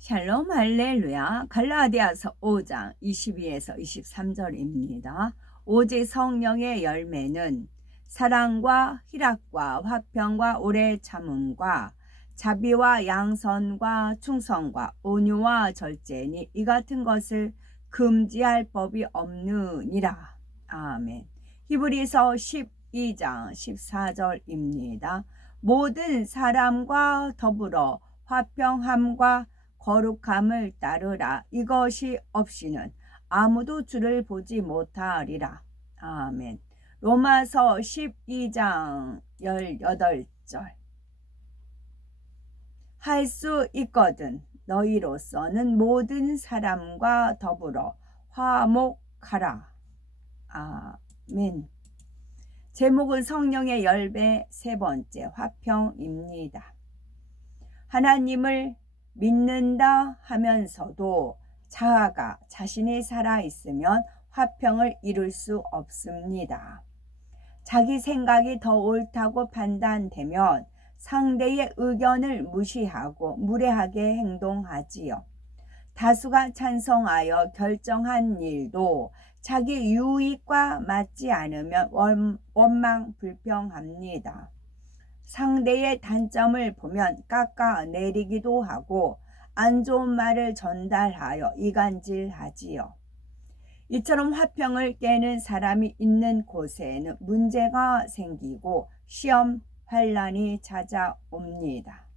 샬롬 할렐루야. 갈라디아서 5장 22에서 23절입니다. 오직 성령의 열매는 사랑과 희락과 화평과 오래 참음과 자비와 양선과 충성과 온유와 절제니 이 같은 것을 금지할 법이 없느니라. 아멘. 히브리서 12장 14절입니다. 모든 사람과 더불어 화평함과 거룩함을 따르라. 이것이 없이는 아무도 주를 보지 못하리라. 아멘. 로마서 12장 18절. 할 수 있거든 너희로서는 모든 사람과 더불어 화목하라. 아멘. 제목은 성령의 열매 세 번째 화평입니다. 하나님을 믿는다 하면서도 자아가 자신이 살아있으면 화평을 이룰 수 없습니다. 자기 생각이 더 옳다고 판단되면 상대의 의견을 무시하고 무례하게 행동하지요. 다수가 찬성하여 결정한 일도 자기 유익과 맞지 않으면 원망 불평합니다. 상대의 단점을 보면 깎아내리기도 하고 안 좋은 말을 전달하여 이간질하지요. 이처럼 화평을 깨는 사람이 있는 곳에는 문제가 생기고 시험, 환란이 찾아옵니다.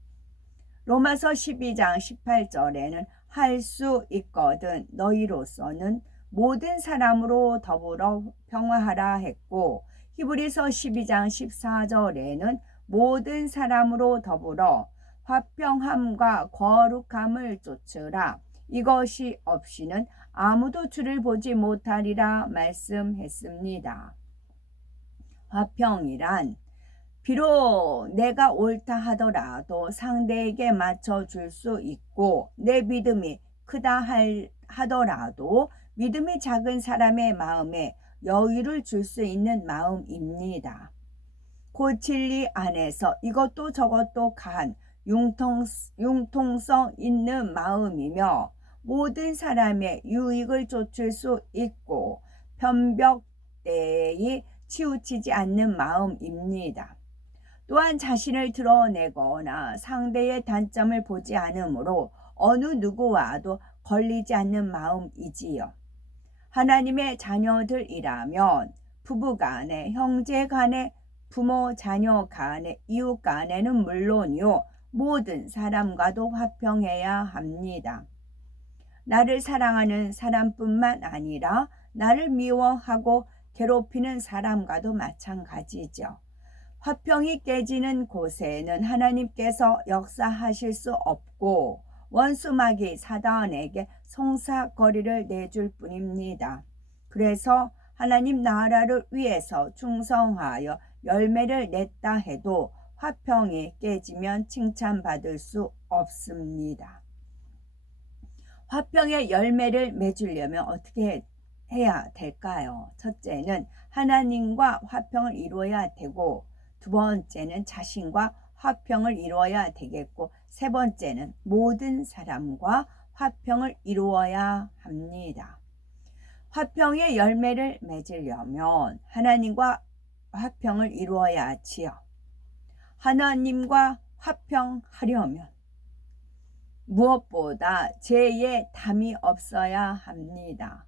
로마서 12장 18절에는 할 수 있거든 너희로서는 모든 사람으로 더불어 평화하라 했고, 히브리서 12장 14절에는 모든 사람으로 더불어 화평함과 거룩함을 쫓으라. 이것이 없이는 아무도 주를 보지 못하리라 말씀했습니다. 화평이란 비록 내가 옳다 하더라도 상대에게 맞춰줄 수 있고 내 믿음이 크다 하더라도 믿음이 작은 사람의 마음에 여유를 줄 수 있는 마음입니다. 그 진리 안에서 이것도 저것도 가한 융통성 있는 마음이며 모든 사람의 유익을 쫓을 수 있고 편벽대에 치우치지 않는 마음입니다. 또한 자신을 드러내거나 상대의 단점을 보지 않으므로 어느 누구와도 걸리지 않는 마음이지요. 하나님의 자녀들이라면 부부 간에, 형제 간에, 부모 자녀 간에, 이웃 간에는 물론이요 모든 사람과도 화평해야 합니다. 나를 사랑하는 사람뿐만 아니라 나를 미워하고 괴롭히는 사람과도 마찬가지죠. 화평이 깨지는 곳에는 하나님께서 역사하실 수 없고 원수마귀 사단에게 송사거리를 내줄 뿐입니다. 그래서 하나님 나라를 위해서 충성하여 열매를 냈다 해도 화평이 깨지면 칭찬받을 수 없습니다. 화평의 열매를 맺으려면 어떻게 해야 될까요? 첫째는 하나님과 화평을 이루어야 되고, 두 번째는 자신과 화평을 이루어야 되겠고, 세 번째는 모든 사람과 화평을 이루어야 합니다. 화평의 열매를 맺으려면 하나님과 화평을 이루어야 하지요. 하나님과 화평하려면 무엇보다 죄에 담이 없어야 합니다.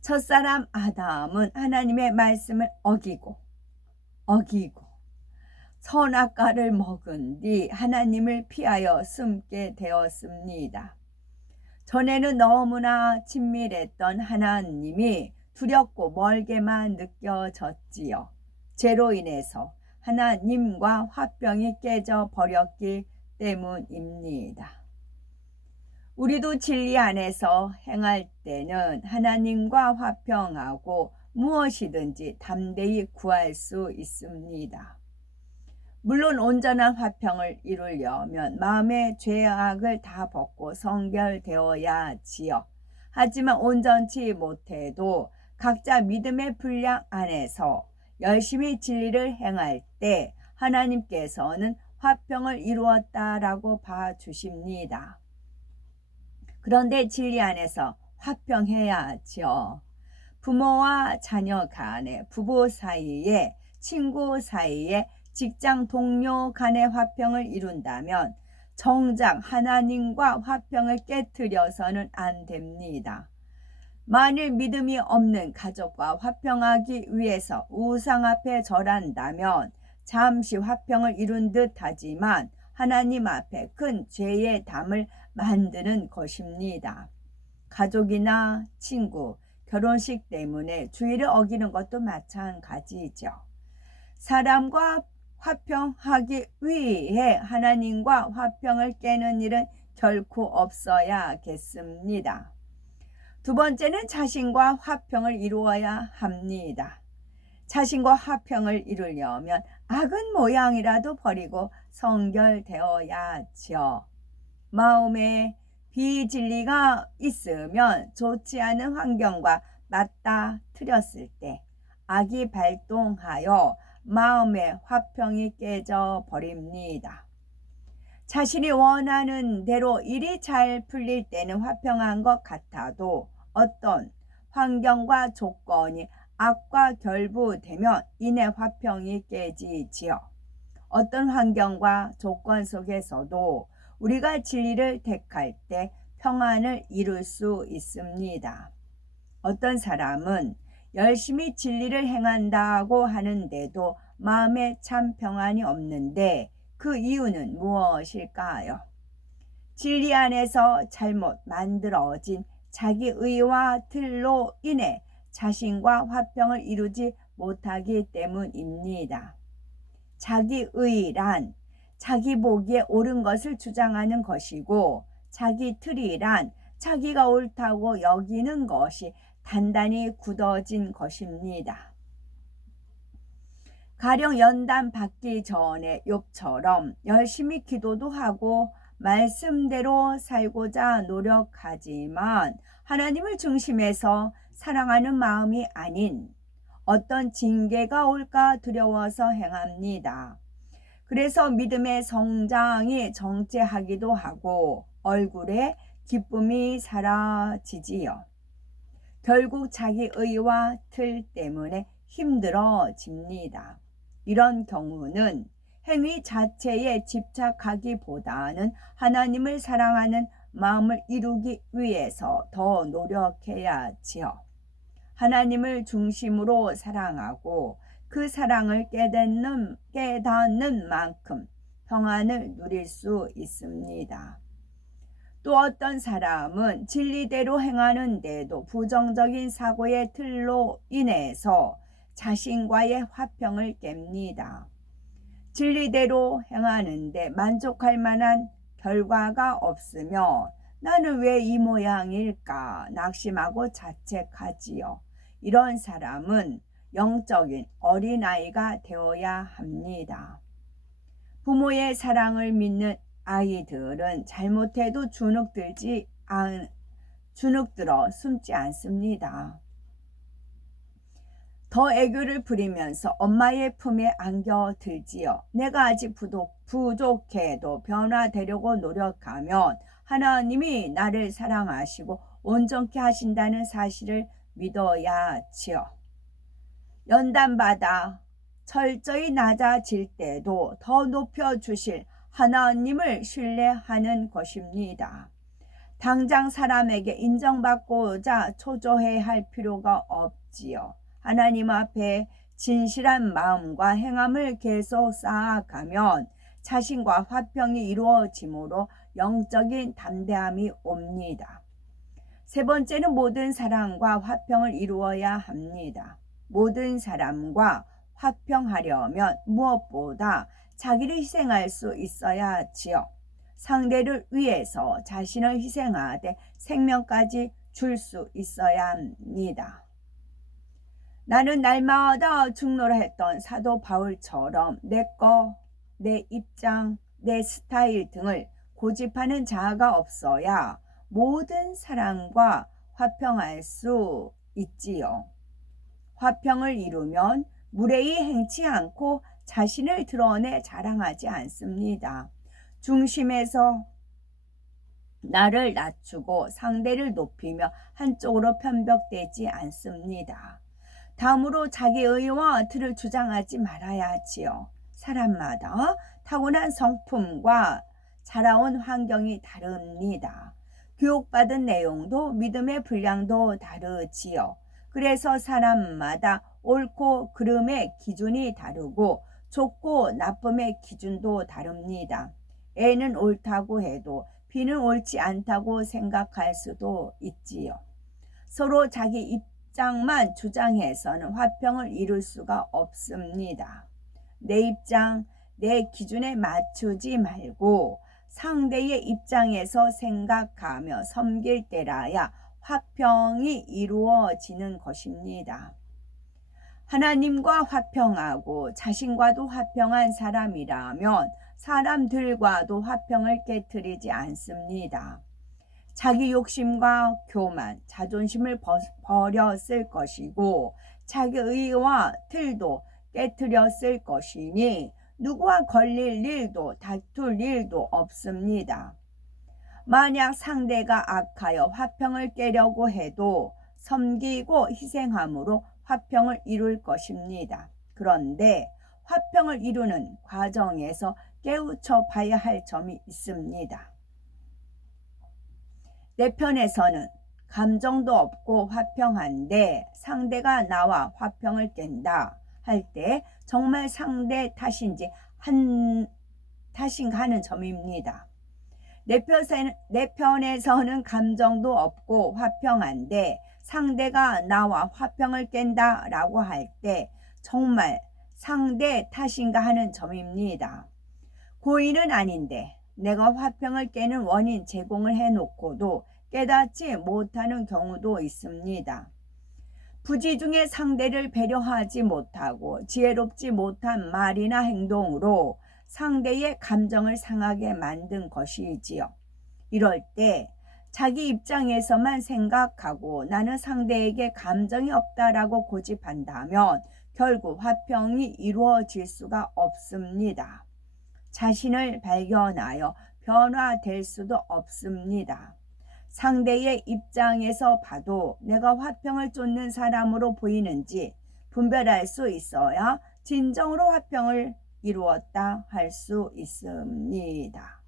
첫사람 아담은 하나님의 말씀을 어기고 선악과를 먹은 뒤 하나님을 피하여 숨게 되었습니다. 전에는 너무나 친밀했던 하나님이 두렵고 멀게만 느껴졌지요. 죄로 인해서 하나님과 화평이 깨져 버렸기 때문입니다. 우리도 진리 안에서 행할 때는 하나님과 화평하고 무엇이든지 담대히 구할 수 있습니다. 물론 온전한 화평을 이루려면 마음의 죄악을 다 벗고 성결되어야 하지요. 하지만 온전치 못해도 각자 믿음의 분량 안에서 열심히 진리를 행할 때 하나님께서는 화평을 이루었다라고 봐주십니다. 그런데 진리 안에서 화평해야지요. 부모와 자녀 간에, 부부 사이에, 친구 사이에, 직장 동료 간의 화평을 이룬다면 정작 하나님과 화평을 깨트려서는 안 됩니다. 만일 믿음이 없는 가족과 화평하기 위해서 우상 앞에 절한다면 잠시 화평을 이룬 듯 하지만 하나님 앞에 큰 죄의 담을 만드는 것입니다. 가족이나 친구, 결혼식 때문에 주의를 어기는 것도 마찬가지죠. 사람과 화평하기 위해 하나님과 화평을 깨는 일은 결코 없어야겠습니다. 두 번째는 자신과 화평을 이루어야 합니다. 자신과 화평을 이루려면 악은 모양이라도 버리고 성결되어야죠. 마음에 비진리가 있으면 좋지 않은 환경과 맞닥뜨렸을 때 악이 발동하여 마음의 화평이 깨져 버립니다. 자신이 원하는 대로 일이 잘 풀릴 때는 화평한 것 같아도 어떤 환경과 조건이 악과 결부되면 이내 화평이 깨지지요. 어떤 환경과 조건 속에서도 우리가 진리를 택할 때 평안을 이룰 수 있습니다. 어떤 사람은 열심히 진리를 행한다고 하는데도 마음에 참 평안이 없는데 그 이유는 무엇일까요? 진리 안에서 잘못 만들어진 자기의와 틀로 인해 자신과 화평을 이루지 못하기 때문입니다. 자기의란 자기 보기에 옳은 것을 주장하는 것이고 자기 틀이란 자기가 옳다고 여기는 것이 단단히 굳어진 것입니다. 가령 연단 받기 전에 욥처럼 열심히 기도도 하고 말씀대로 살고자 노력하지만 하나님을 중심에서 사랑하는 마음이 아닌 어떤 징계가 올까 두려워서 행합니다. 그래서 믿음의 성장이 정체하기도 하고 얼굴에 기쁨이 사라지지요. 결국 자기 의와 틀 때문에 힘들어집니다. 이런 경우는 행위 자체에 집착하기보다는 하나님을 사랑하는 마음을 이루기 위해서 더 노력해야지요. 하나님을 중심으로 사랑하고 그 사랑을 깨닫는 만큼 평안을 누릴 수 있습니다. 또 어떤 사람은 진리대로 행하는데도 부정적인 사고의 틀로 인해서 자신과의 화평을 깹니다. 진리대로 행하는데 만족할 만한 결과가 없으며 나는 왜 이 모양일까 낙심하고 자책하지요. 이런 사람은 영적인 어린아이가 되어야 합니다. 부모의 사랑을 믿는 아이들은 잘못해도 주눅들어 숨지 않습니다. 더 애교를 부리면서 엄마의 품에 안겨들지요. 내가 아직 부족해도 변화되려고 노력하면 하나님이 나를 사랑하시고 온전케 하신다는 사실을 믿어야지요. 연단받아 철저히 낮아질 때도 더 높여주실 하나님을 신뢰하는 것입니다. 당장 사람에게 인정받고자 초조해 할 필요가 없지요. 하나님 앞에 진실한 마음과 행함을 계속 쌓아가면 자신과 화평이 이루어지므로 영적인 담대함이 옵니다. 세 번째는 모든 사람과 화평을 이루어야 합니다. 모든 사람과 화평하려면 무엇보다 자기를 희생할 수 있어야지요. 상대를 위해서 자신을 희생하되 생명까지 줄 수 있어야 합니다. 나는 날마다 중노했던 사도 바울처럼 내 거, 내 입장, 내 스타일 등을 고집하는 자아가 없어야 모든 사람과 화평할 수 있지요. 화평을 이루면 무례히 행치 않고 자신을 드러내 자랑하지 않습니다. 중심에서 나를 낮추고 상대를 높이며 한쪽으로 편벽되지 않습니다. 다음으로 자기 의와 틀을 주장하지 말아야 하지요. 사람마다 타고난 성품과 자라온 환경이 다릅니다. 교육받은 내용도 믿음의 분량도 다르지요. 그래서 사람마다 옳고 그름의 기준이 다르고 좋고 나쁨의 기준도 다릅니다. A는 옳다고 해도 B는 옳지 않다고 생각할 수도 있지요. 서로 자기 입장만 주장해서는 화평을 이룰 수가 없습니다. 내 입장, 내 기준에 맞추지 말고 상대의 입장에서 생각하며 섬길 때라야 화평이 이루어지는 것입니다. 하나님과 화평하고 자신과도 화평한 사람이라면 사람들과도 화평을 깨트리지 않습니다. 자기 욕심과 교만, 자존심을 버렸을 것이고 자기 의와 틀도 깨트렸을 것이니 누구와 걸릴 일도 다툴 일도 없습니다. 만약 상대가 악하여 화평을 깨려고 해도 섬기고 희생함으로 화평을 이룰 것입니다. 그런데 화평을 이루는 과정에서 깨우쳐 봐야 할 점이 있습니다. 내 편에서는 감정도 없고 화평한데 상대가 나와 화평을 깬다 할 때 정말 상대 탓인지 탓인가 하는 점입니다. 내 편에서는 감정도 없고 화평한데 상대가 나와 화평을 깬다 라고 할 때 정말 상대 탓인가 하는 점입니다. 고의는 아닌데 내가 화평을 깨는 원인 제공을 해놓고도 깨닫지 못하는 경우도 있습니다. 부지 중에 상대를 배려하지 못하고 지혜롭지 못한 말이나 행동으로 상대의 감정을 상하게 만든 것이지요. 이럴 때 자기 입장에서만 생각하고 나는 상대에게 감정이 없다라고 고집한다면 결국 화평이 이루어질 수가 없습니다. 자신을 발견하여 변화될 수도 없습니다. 상대의 입장에서 봐도 내가 화평을 쫓는 사람으로 보이는지 분별할 수 있어야 진정으로 화평을 이루었다 할 수 있습니다.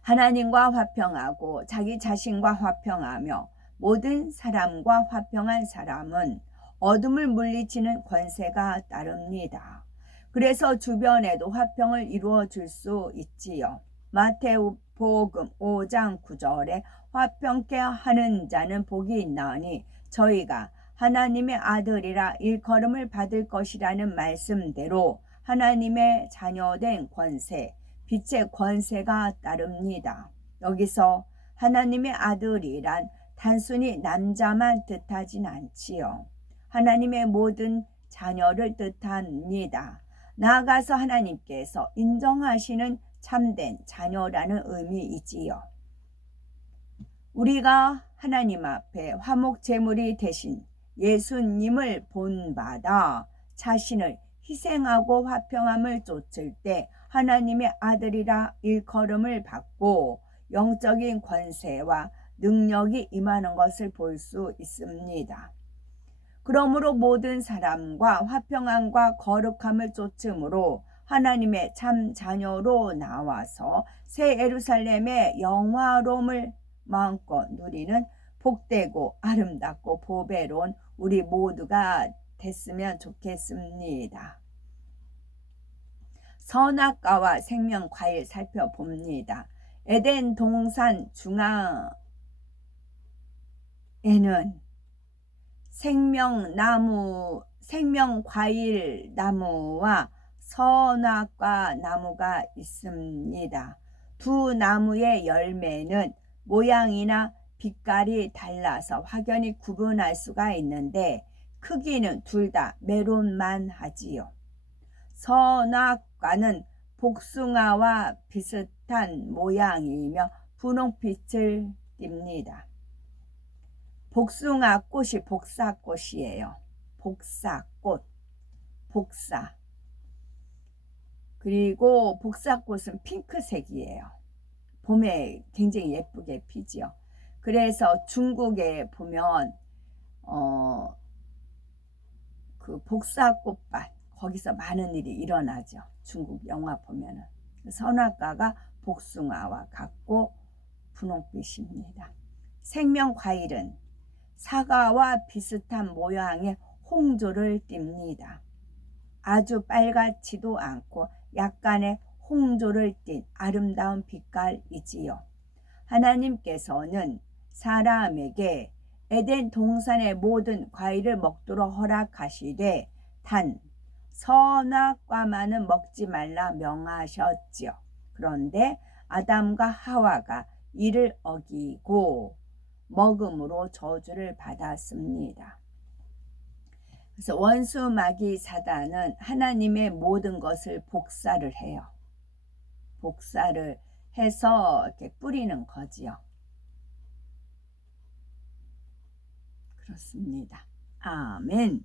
하나님과 화평하고 자기 자신과 화평하며 모든 사람과 화평한 사람은 어둠을 물리치는 권세가 따릅니다. 그래서 주변에도 화평을 이루어 줄 수 있지요. 마태복음 5장 9절에 화평케 하는 자는 복이 있나니 저희가 하나님의 아들이라 일컬음을 받을 것이라는 말씀대로 하나님의 자녀된 권세, 빛의 권세가 따릅니다. 여기서 하나님의 아들이란 단순히 남자만 뜻하진 않지요. 하나님의 모든 자녀를 뜻합니다. 나아가서 하나님께서 인정하시는 참된 자녀라는 의미이지요. 우리가 하나님 앞에 화목제물이 되신 예수님을 본받아 자신을 희생하고 화평함을 쫓을 때 하나님의 아들이라 일컬음을 받고 영적인 권세와 능력이 임하는 것을 볼 수 있습니다. 그러므로 모든 사람과 화평함과 거룩함을 쫓음으로 하나님의 참 자녀로 나와서 새 예루살렘의 영화로움을 마음껏 누리는 복되고 아름답고 보배로운 우리 모두가 됐으면 좋겠습니다. 선악과와 생명과일 살펴봅니다. 에덴 동산 중앙에는 생명과일 나무와 선악과 나무가 있습니다. 두 나무의 열매는 모양이나 빛깔이 달라서 확연히 구분할 수가 있는데 크기는 둘 다 메론만 하지요. 선악과는 복숭아와 비슷한 모양이며 분홍빛을 띱니다. 복숭아 꽃이 복사꽃이에요. 복사꽃, 복사. 그리고 복사꽃은 핑크색이에요. 봄에 굉장히 예쁘게 피지요. 그래서 중국에 보면 그 복사꽃밭 거기서 많은 일이 일어나죠. 중국 영화 보면은 선악과가 복숭아와 같고 분홍빛입니다. 생명과일은 사과와 비슷한 모양의 홍조를 띱니다. 아주 빨갛지도 않고 약간의 홍조를 띤 아름다운 빛깔이지요. 하나님께서는 사람에게 에덴 동산의 모든 과일을 먹도록 허락하시되 단 선악과만은 먹지 말라 명하셨지요. 그런데 아담과 하와가 이를 어기고 먹음으로 저주를 받았습니다. 그래서 원수 마귀 사단은 하나님의 모든 것을 복사를 해요. 복사를 해서 이렇게 뿌리는 거지요. 그렇습니다. 아멘.